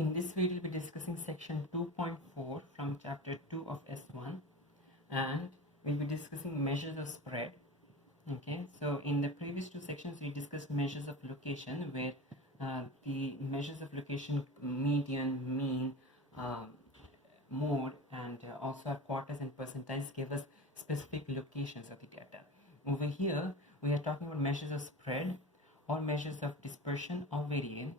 In this video, we'll be discussing section 2.4 from chapter 2 of S1, and we'll be discussing measures of spread. Okay, so in the previous two sections, we discussed measures of location, where the measures of location, median, mean, mode, and also our quarters and percentiles gave us specific locations of the data. Over here, we are talking about measures of spread or measures of dispersion or variation.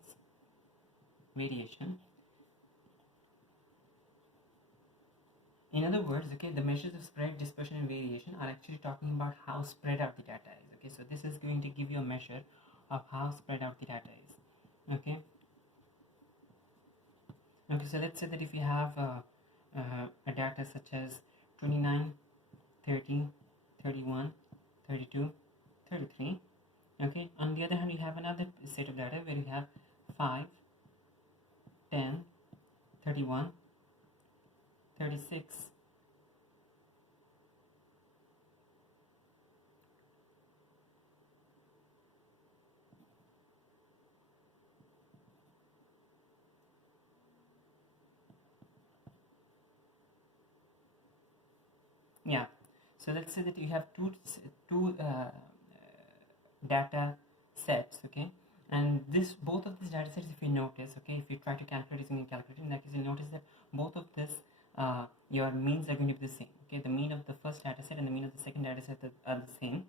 In other words, okay, the measures of spread, dispersion, and variation are actually talking about how spread out the data is. Okay, so this is going to give you a measure of how spread out the data is. Okay. Okay, so let's say that if you have a data such as 29, 30, 31, 32, 33. Okay, on the other hand, you have another set of data where you have 5, 10, 31, 36, 'Yeah, so let's say that you have two data sets, okay, and both of these data sets, if you notice, okay, if you try to calculate using a calculator, in that case you'll notice that both of this your means are going to be the same. Okay, the mean of the first data set and the mean of the second data set are the same,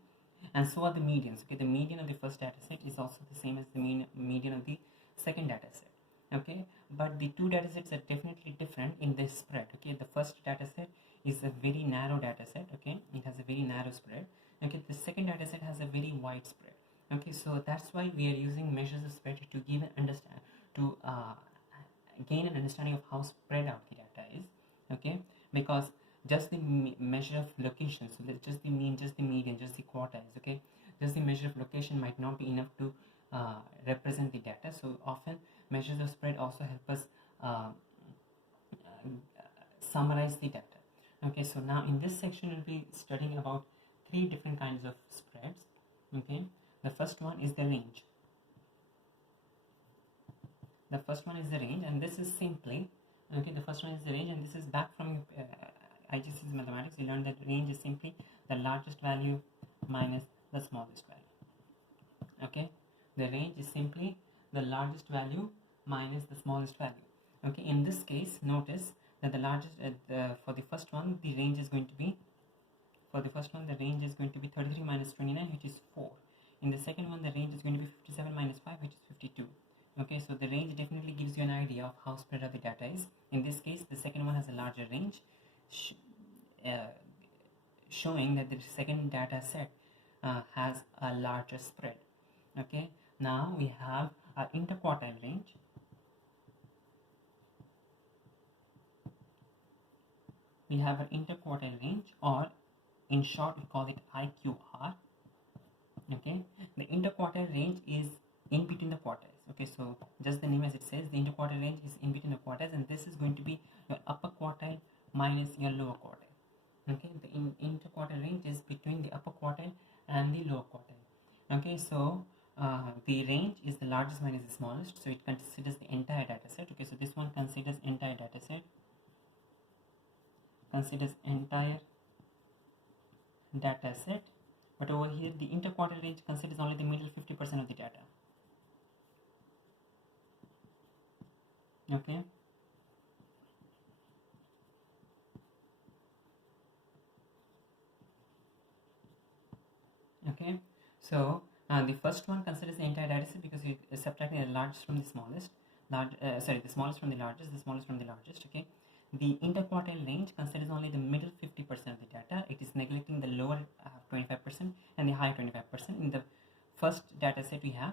and so are the medians. Okay, the median of the first data set is also the same as the median of the second data set. Okay, but the two data sets are definitely different in their spread. Okay, the first data set is a very narrow data set. Okay, it has a very narrow spread. Okay, the second data set has a very wide spread. Okay, so that's why we are using measures of spread to give gain an understanding of how spread out the data is. Okay, because just the measure of location, so that just the mean, just the median, just the quartiles, okay, just the measure of location might not be enough to represent the data. So often measures of spread also help us summarize the data. Okay, so now in this section we'll be studying about three different kinds of spreads. Okay, the first one is the range. The first one is the range, and this is simply, okay, the first one is the range, and this is back from IGCSE mathematics. We learned that range is simply the largest value minus the smallest value. Okay, the range is simply the largest value minus the smallest value. Okay, in this case, notice that the largest for the first one, the range is going to be 33 minus 29, which is 4. In the second one, the range is going to be 57 minus 5, which is 52. Okay, so the range definitely gives you an idea of how spread out the data is. In this case, the second one has a larger range, showing that the second data set has a larger spread. Okay, now we have our interquartile range. We have an interquartile range, or in short we call it IQR. Okay, the interquartile range is in between the quartiles. Okay, so just the name as it says, the interquartile range is in between the quartiles, and this is going to be your upper quartile minus your lower quartile. Okay, the interquartile range is between the upper quartile and the lower quartile. Okay, so the range is the largest minus the smallest, so it considers the entire data set. Okay, so this one considers entire data set, but over here the interquartile range considers only the middle 50% of the data. Okay, okay, so the first one considers the entire data set because it is subtracting the largest from the smallest, the smallest from the largest, the smallest from the largest. Okay, the interquartile range considers only the middle 50% of the data. It is neglecting the lower 25% and the higher 25%. In the first data set we have,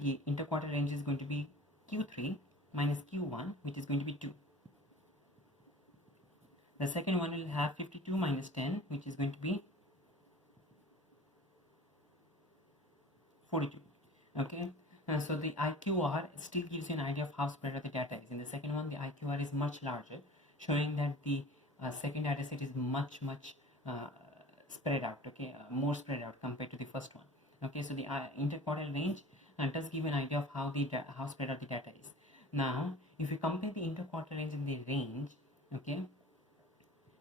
the interquartile range is going to be Q3 minus Q1, which is going to be 2. The second one will have 52 minus 10, which is going to be 42. Okay, so the IQR still gives you an idea of how spread out the data is. In the second one, the IQR is much larger, showing that the second data set is much spread out. Okay, more spread out compared to the first one. Okay, so the interquartile range does give an idea of how spread out the data is. Now if you compare the interquartile range and the range, okay,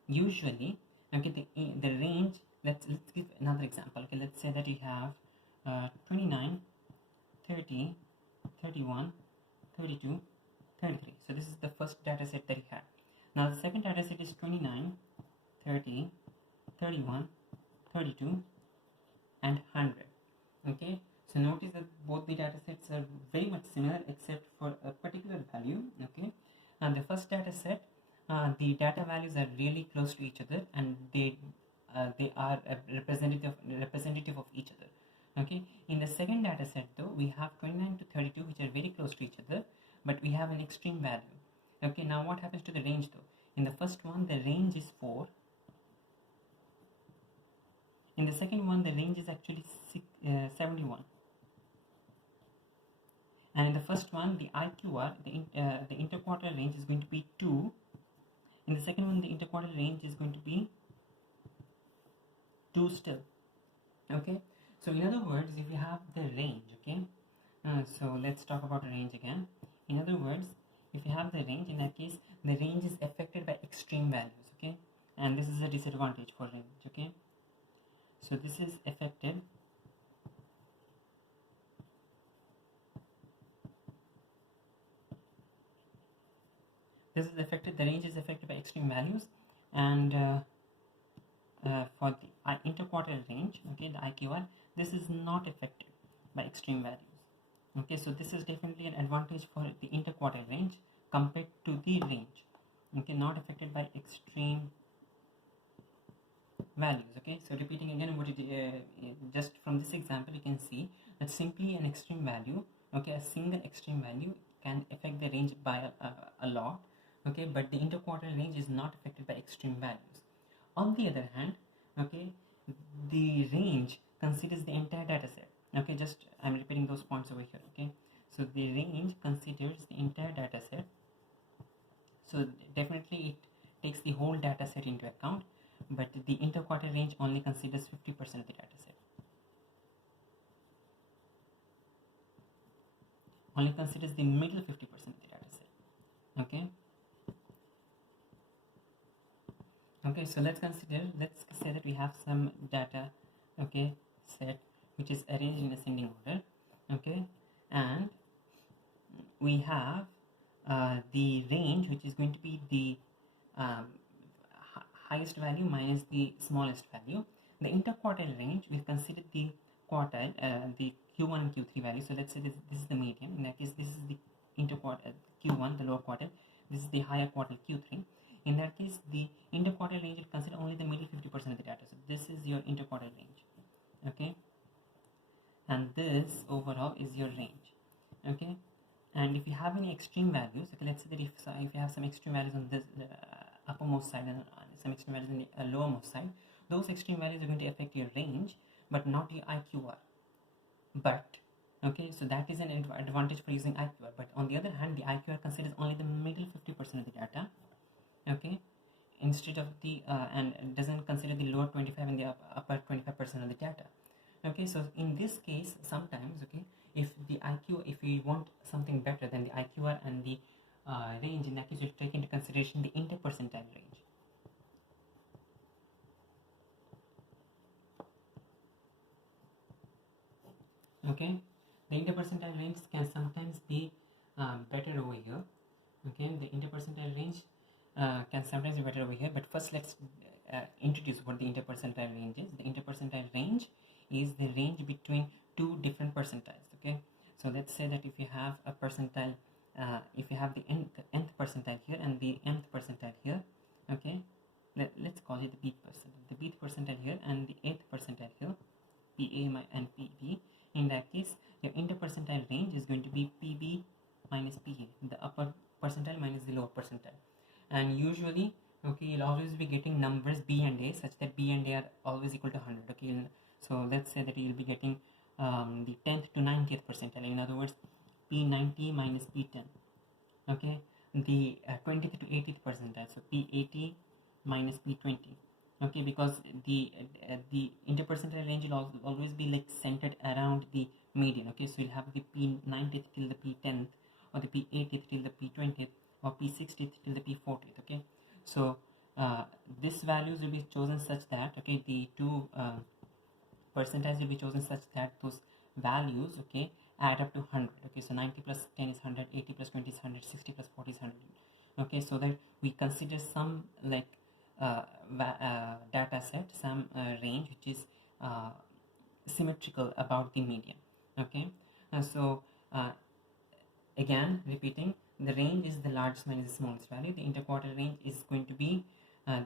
usually, okay, the range, let's give another example. Okay, let's say that you have 29, 30, 31, 32, 33. So this is the first data set that you have. Now the second data set is 29, 30, 31, 32 and 100. Okay, so notice that both the data sets are very much similar except for a particular value. Okay, and the first data set, the data values are really close to each other, and they are representative of each other. Okay, in the second data set though, we have 29 to 32 which are very close to each other, but we have an extreme value. Okay, now what happens to the range though? In the first one the range is 4. In the second one the range is actually 71. And in the first one the IQR, the interquartile range is going to be 2. In the second one the interquartile range is going to be 2 still. Okay, so in other words, if you have the range, okay, so let's talk about range again. In other words, if you have the range, in that case the range is affected by extreme values. Okay, and this is a disadvantage for range. Okay, so this is affected the range is affected by extreme values, and for the interquartile range, okay, the IQR, this is not affected by extreme values. Okay, so this is definitely an advantage for the interquartile range compared to the range. Okay, not affected by extreme values. Okay, so repeating again what just from this example you can see that simply an extreme value, okay, a single extreme value can affect the range by a lot. Okay, but the interquartile range is not affected by extreme values. On the other hand, okay, the range considers the entire data set. Okay, just I'm repeating those points over here. Okay, so the range considers the entire data set, so definitely it takes the whole data set into account, but the interquartile range only considers 50% of the data set, only considers the middle 50% of the data set. Okay, okay, so let's say that we have some data, okay, set which is arranged in ascending order. Okay, and we have the range which is going to be the highest value minus the smallest value. The interquartile range will consider the quartile, the Q1 and Q3 value. So let's say this is the median. In that case, this is the interquartile Q1, the lower quartile. This is the higher quartile Q3. In that case, the interquartile range will consider only the middle 50% of the data. So this is your interquartile range. Okay, and this overall is your range. Okay, and if you have any extreme values, okay, let's say that if you have some extreme values on this uppermost side and some extreme values on the lowermost side, those extreme values are going to affect your range but not your IQR. But okay, so that is an advantage for using IQR. But on the other hand, the IQR considers only the middle 50% of the data. Okay, instead of the and doesn't consider the lower 25 and the upper 25% of the data. Okay, so in this case, sometimes, okay, if you want something better than the IQR and the range, in that case you take into consideration the interpercentile range. Okay, the interpercentile range can sometimes be better over here. Okay, the interpercentile range can sometimes be better over here, but first let's introduce what the interpercentile range is. The interpercentile range is the range between two different percentiles. Okay, so let's say that if you have a percentile, if you have the nth percentile here and the nth percentile here, okay, let's call it the bth percentile here and the 8th percentile here, PA and PB. In that case, your interpercentile range is going to be PB minus PA, the upper percentile minus the lower percentile. And usually, okay, you'll always be getting numbers B and A such that B and A are always equal to 100. Okay, so let's say that you'll be getting the 10th to 90th percentile. In other words, P90 minus P10. Okay, the 20th to 80th percentile, so P80 minus P20. Okay, because the interpercentile range will always be like centered around the median. Okay, so you'll have the P90th till the P10th or the P80th till the P20th, or P60th till the P40th. Okay, so this values will be chosen such that, okay, the two percentiles will be chosen such that those values, okay, add up to 100. Okay, so 90 plus 10 is 100, 80 plus 20 is 100, 60 plus 40 is 100. Okay, so that we consider some like data set, some range which is symmetrical about the median. Okay, so again repeating, the range is the largest minus the smallest value. The interquartile range is going to be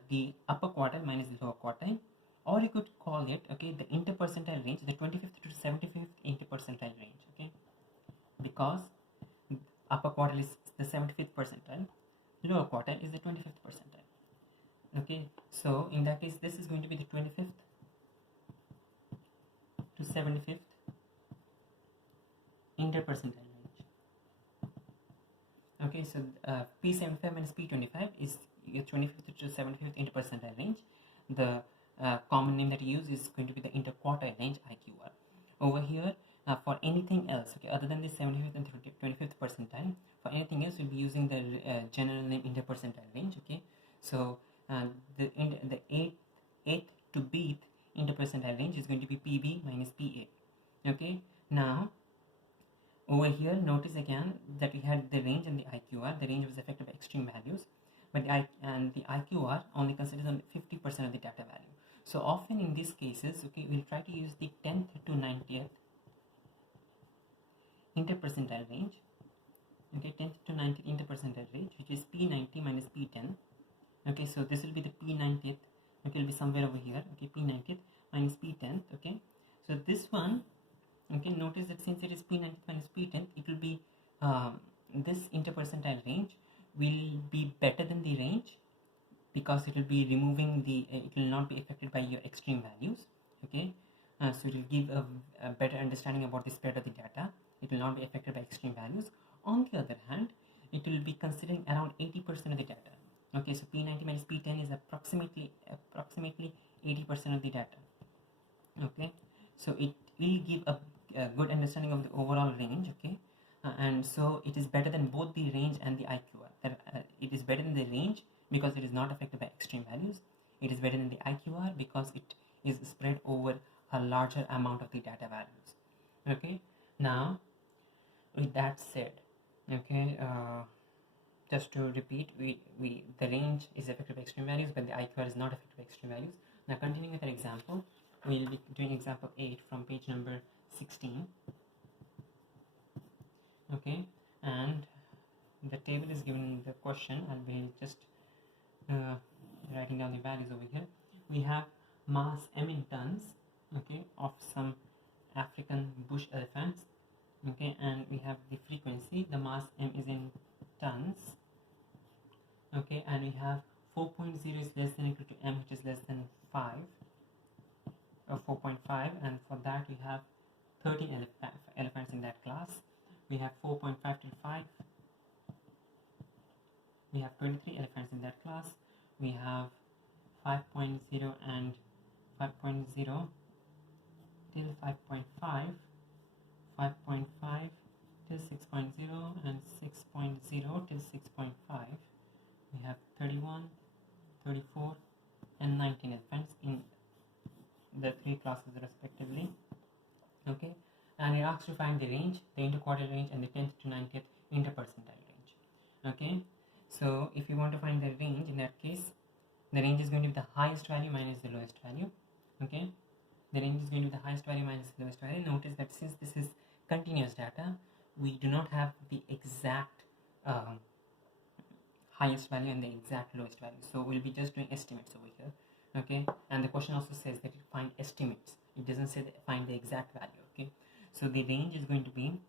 the upper quartile minus the lower quartile, or you could call it, okay, the interpercentile range, the 25th to 75th interpercentile range. Okay, because upper quartile is the 75th percentile, lower quartile is the 25th percentile. Okay, so in that case this is going to be the 25th to 75th interpercentile range. Okay, so P75 minus P25 is your 25th to 75th interpercentile range. The common name that you use is going to be the interquartile range, IQR. Over here, for anything else, okay, other than the 75th and 25th percentile, for anything else we'll be using the general name interpercentile range. Okay, so the 8th to bth interpercentile range is going to be PB minus PA. Okay, now over here notice again that we had the range and the IQR. The range was affected by extreme values, but the IQR only considers only 50% of the data value. So often in these cases, okay, we'll try to use the 10th to 90th interpercentile range. Okay, 10th to 90th interpercentile range, which is P90 minus P10. Okay, so this will be the P90th. Okay, it will be somewhere over here. Okay, P90th minus P10th. Okay, so this one, okay, notice that since it is P90th minus P10th, it will be this interpercentile range will be better than the range, because it will be removing the it will not be affected by your extreme values. Okay, so it will give a better understanding about the spread of the data. It will not be affected by extreme values. On the other hand, it will be considering around 80% of the data. Okay, so P90 minus P10 is approximately 80% of the data. Okay, so it will give a good understanding of the overall range. Okay, and so it is better than both the range and the IQR. It is better than the range because it is not affected by extreme values. It is better than the IQR because it is spread over a larger amount of the data values. Okay, now with that said, okay, just to repeat, the range is affected by extreme values, but the IQR is not affected by extreme values. Now continuing with our example, we will be doing example 8 from page number 16. Okay, and the table is given in the question. I'll be just writing down the values over here. We have mass m in tons, okay, of some African bush elephants. Okay, and we have the frequency. The mass m is in tons. Okay, and we have 4.0 is less than or equal to m, which is less than 5 or 4.5, and for that we have 13 elephants in that class. We have 4.5 till 5. We have 23 elephants in that class. We have 5.0 and 5.0 till 5.5, 5.5 till 6.0, and 6.0 till 6.5. We have 31, 34, and 19 elephants in the three classes respectively. Okay, and it asks to find the range, the interquartile range, and the 10th to 90th interpercentile range. Okay, so if you want to find the range, in that case the range is going to be the highest value minus the lowest value. Okay, the range is going to be the highest value minus the lowest value. Notice that since this is continuous data, we do not have the exact highest value and the exact lowest value, so we'll be just doing estimates over here. Okay, and the question also says that it find estimates. It doesn't say that find the exact value. Okay, so the range is going to be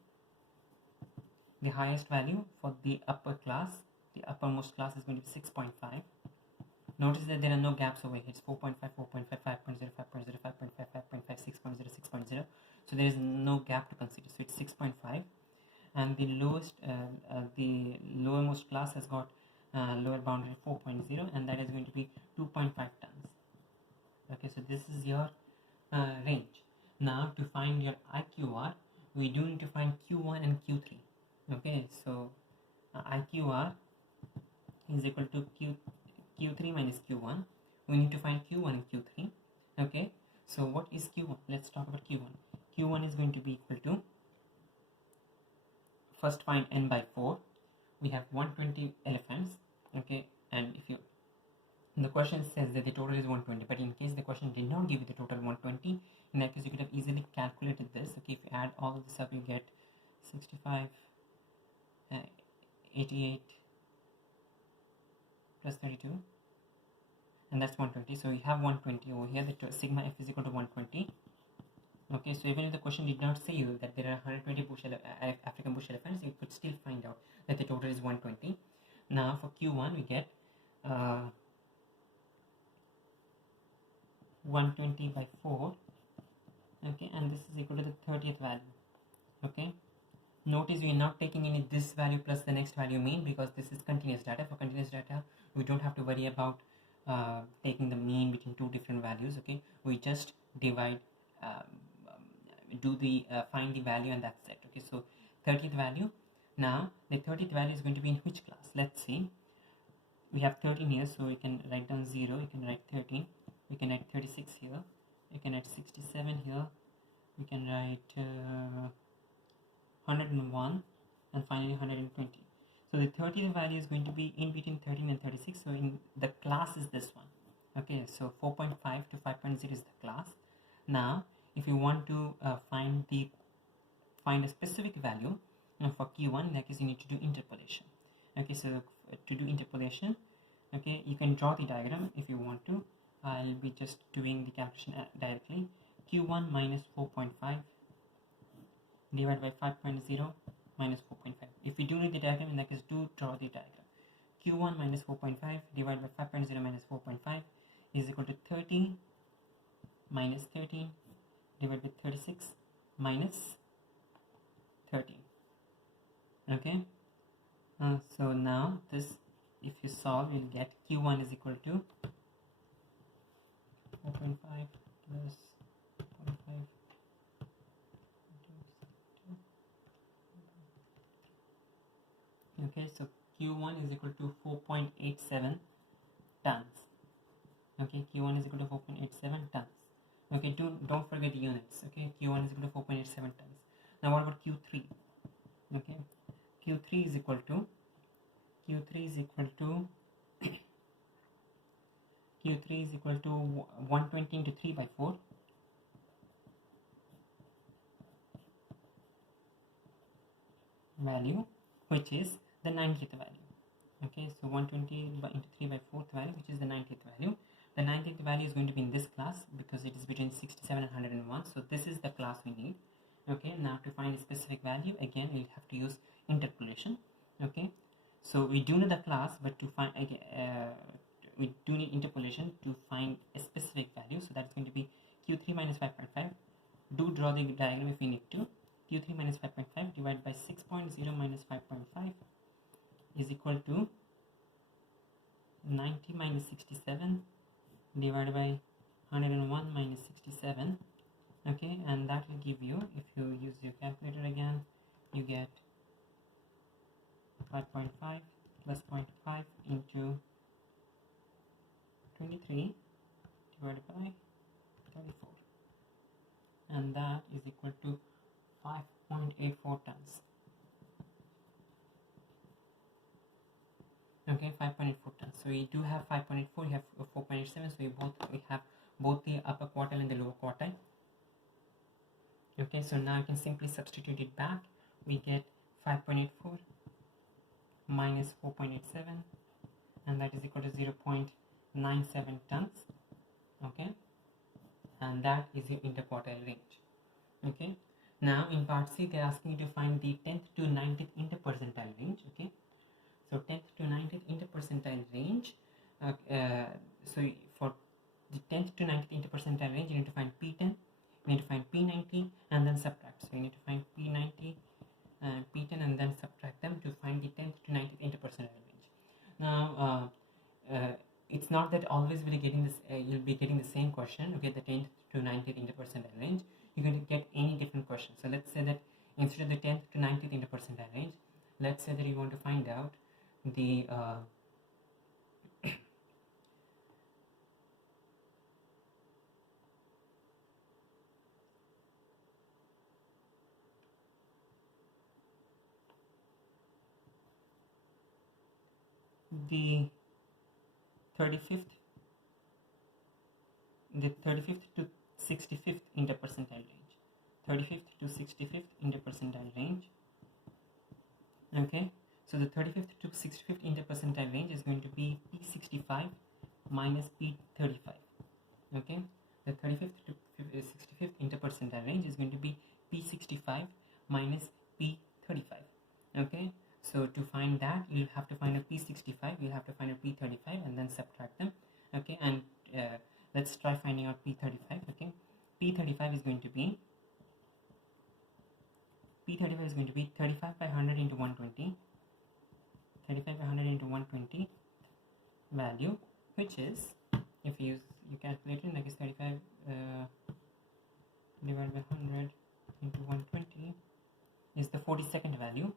the highest value for the upper class. The uppermost class is going to be 6.5. Notice that there are no gaps over here. It's 4.5, 4.5, 5.0, 5.0, 5.5, 5.5, 6.0, 6.0. So there is no gap to consider. So it's 6.5, and the lowermost class has got lower boundary 4.0, and that is going to be 2.5 tons. Okay, so this is your range. Now to find your IQR, we do need to find Q1 and Q3. Okay, so IQR is equal to Q3 minus Q1. We need to find Q1 and Q3. Okay, so what is Q1? Let's talk about Q1. Q1 is going to be equal to, first find n by 4. We have 120 elephants. Okay, and if you, the question says that the total is 120, but in case the question did not give you the total 120, in that case you could have easily calculated this. Okay, if you add all of this up, you get 65, 88 plus 32, and that's 120. So we have 120 over here. The sigma f is equal to 120. Okay, so even if the question did not say you that there are 120 African bush elephants, you could still find out that the total is 120. Now for Q1 we get 120 by 4. Okay, and this is equal to the 30th value. Okay, notice we are not taking any this value plus the next value mean, because this is continuous data. For continuous data we don't have to worry about taking the mean between two different values. Okay, we just divide, do the find the value, and that's it. Okay, so 30th value. Now the 30th value is going to be in which class? Let's see. We have 13 here, so we can write down 0, you can write 13, we can write 36 here, you can write 67 here, we can write 101, and finally 120. So the 30th value is going to be in between 13 and 36, so in the class is this one. Okay, so 4.5 to 5.0 is the class. Now if you want to find a specific value for Q1, in that case you need to do interpolation. Okay, so to do interpolation, okay, you can draw the diagram if you want to. I'll be just doing the calculation directly. Q1 minus 4.5 divided by 5.0 minus 4.5. If you do need the diagram, in that case do draw the diagram. Q1 minus 4.5 divided by 5.0 minus 4.5 is equal to 30 minus 13 divided by 36 minus 13. Okay, so now this, if you solve, you'll get Q1 is equal to 4.5 plus 4.5. Okay, so Q1 is equal to 4.87 tons. Okay, Q1 is equal to 4.87 tons. Okay, don't forget the units. Okay, Q1 is equal to 4.87 tons. Now what about Q3? Okay, Q3 is equal to Q3 is equal to 120 into 3 by 4 value, which is the 90th value. Okay, so 120 into 3 by 4th value, which is the 90th value. The 90th value is going to be in this class because it is between 67 and 101. So this is the class we need. Okay, now to find a specific value, again we'll have to use interpolation. Okay, so we do need the class, but to find we do need interpolation to find a specific value. So that's going to be Q3 minus 5.5. Do draw the diagram if you need to. Q3 minus 5.5 divided by 6.0 minus 5.5 is equal to 90 minus 67 divided by 101 minus 67. Okay, and that will give you, if you use your calculator again, you get 5.5 plus 0.5 into 23 divided by 34, and that is equal to 5.84 tons. Okay, 5.84 tons. So we do have 5.84, we have 4.87, so we have both the upper quartile and the lower quartile. Okay, so now you can simply substitute it back. We get 5.84 minus 4.87, and that is equal to 0.97 tons. Okay, and that is the interquartile range. Okay, now in part C they are asking you to find the 10th to 90th interpercentile range. Okay, so 10th to 90th interpercentile range. So for the 10th to 90th interpercentile range, you need to find P10, you need to find P90, and then subtract. So you need to find P90 and P10 and then subtract them to find the 10th to 90th interpercentile range. Now it's not that always will getting this you'll be getting the same question. Okay, the 10th to 90th interpercentile range, you're going to get any different question. So let's say that instead of the 10th to 90th interpercentile range, let's say that you want to find out the the 35th to 65th interpercentile range, 35th to 65th interpercentile range. Okay, so the 35th to 65th interpercentile range is going to be P65 minus P35. Okay, the 35th to 65th interpercentile range is going to be P65 minus P35. Okay, so to find that, you'll have to find a P65, you'll have to find a P35 and then subtract them. Okay, and let's try finding out P35. Okay, P35 is going to be 35 by 100 into 120, 35 by 100 into 120 value, which is, if you use your calculator, like is 35 divided by 100 into 120 is the 42nd value.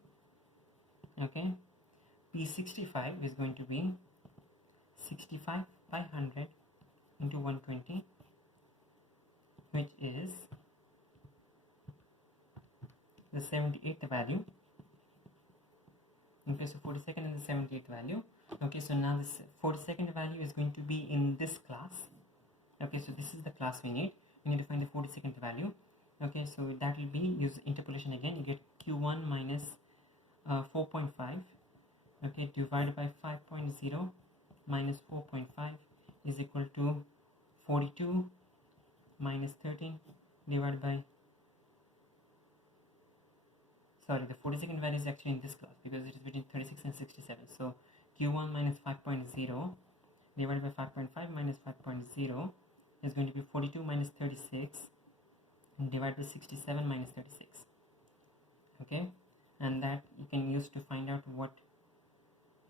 Okay, P65 is going to be 65 by 100 into 120, which is the 78th value. Okay, so 42nd and the 78th value. Okay, so now this 42nd value is going to be in this class. Okay, so this is the class we need. We need to find the 42nd value. Okay, so that will be, use interpolation again, you get Q1 minus 4.5. Okay, divided by 5.0 minus 4.5 is equal to 42 minus 13 divided by, sorry, the 42nd value is actually in this class because it is between 36 and 67. So Q1 minus 5.0 divided by 5.5 minus 5.0 is going to be 42 minus 36 and divided by 67 minus 36. Okay, and that you can use to find out what,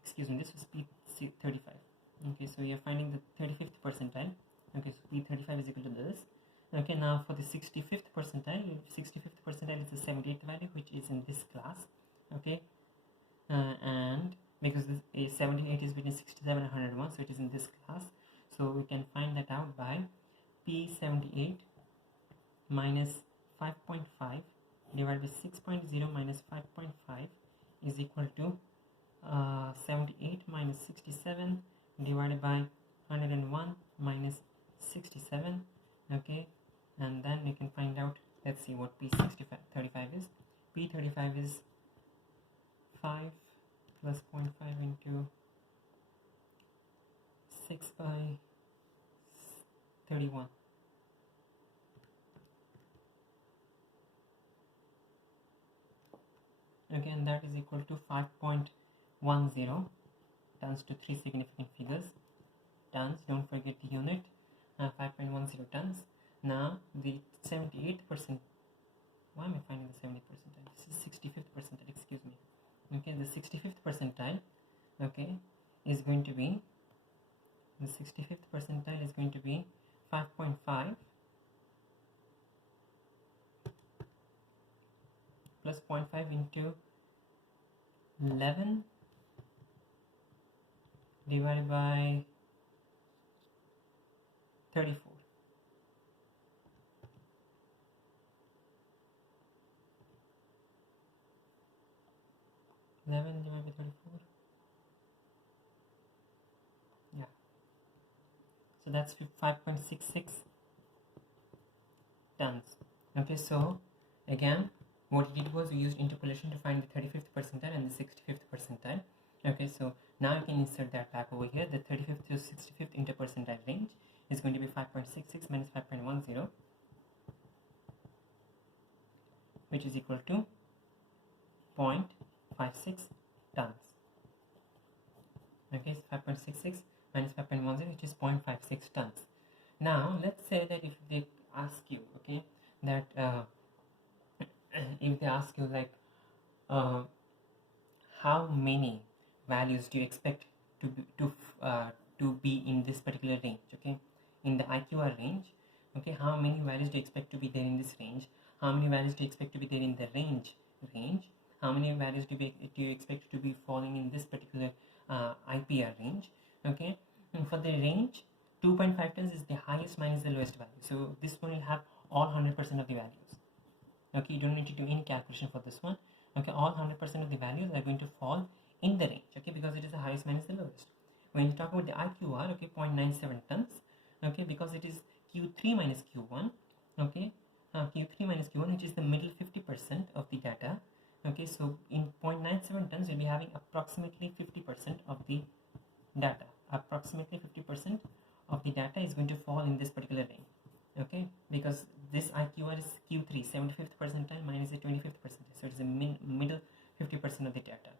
excuse me, this was P35. Okay, so you're finding the 35th percentile. Okay, so P35 is equal to this. Okay, now for the 65th percentile, is the 78th value, which is in this class. Okay, and because this 78 is between 67 and 101, so it is in this class. So we can find that out by P78 minus 5.5 divided by 6.0 minus 5.5 is equal to 78 minus 67 divided by 101 minus 67. Okay, and then we can find out, let's see what P35 is. P35 is 5 plus 0.5 into 6 by 31. Okay, and that is equal to 5.10 tons to 3 significant figures. Tons, don't forget the unit. 5.10 tons. Now the 78%, why am I finding the 70th percentile? This is 65th percentile, excuse me. Okay, the 65th percentile, okay, is going to be, the 65th percentile is going to be 5.5 plus 0.5 into 11 divided by 34. 11 divided by 34. Yeah. So that's 5.66 tons. Okay, so again, what we did was we used interpolation to find the 35th percentile and the 65th percentile. Okay, so now you can insert that back over here. The 35th to 65th interpercentile range is going to be 5.66 minus 5.10, which is equal to 0.56 tons. Okay, so 5.66 minus 5.10, which is 0.56 tons. Now let's say that if they ask you, okay, that if they ask you like how many values do you expect to be in this particular range, okay, in the IQR range, okay, how many values do you expect to be there in this range, how many values do you expect to be there in the range, how many values do you expect to be falling in this particular IPR range. Okay, and for the range, 2.5 tons is the highest minus the lowest value. So this one will have all 100% of the values. Okay, you don't need to do any calculation for this one. Okay, all 100% of the values are going to fall in the range. Okay, because it is the highest minus the lowest. When you talk about the IQR, okay, 0.97 tons. Okay, because it is Q3 minus Q1. Okay, Q3 minus Q1, which is the middle 50% of the data. Okay, so in 0.97 tons, you'll be having approximately 50% of the data. Approximately 50% of the data is going to fall in this particular range. Okay, because this IQR is Q3, 75th percentile minus the 25th percentile, so it's the middle 50% of the data.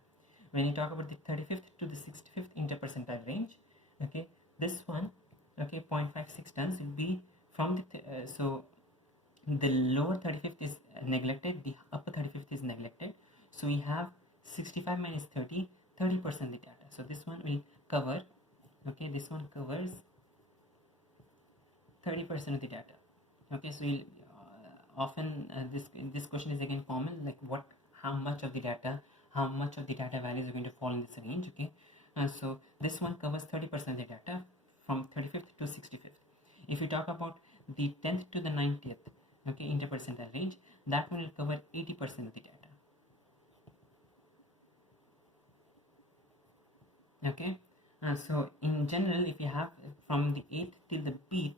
When you talk about the 35th to the 65th interpercentile range, okay, this one, okay, 0.56 tons will be from the so the lower 35th is neglected, the upper 35th is neglected, so we have 65 minus 30 30% of the data. So this one will cover, okay, this one covers 30% of the data. Okay, so often this question is again common, like how much of the data values are going to fall in this range. Okay, so this one covers 30% of the data from 35th to 65th. If you talk about the 10th to the 90th, okay, interpercentile range, that one will cover 80% of the data. Okay, so in general, if you have from the 8th till the bth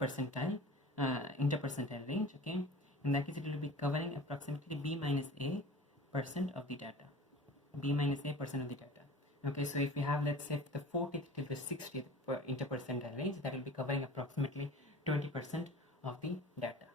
percentile interpercentile range, okay, in that case it will be covering approximately B minus A percent of the data. B minus A percent of the data. Okay, so if we have, let's say, the 40th till the 60th interpercentile range, that will be covering approximately 20% of the data.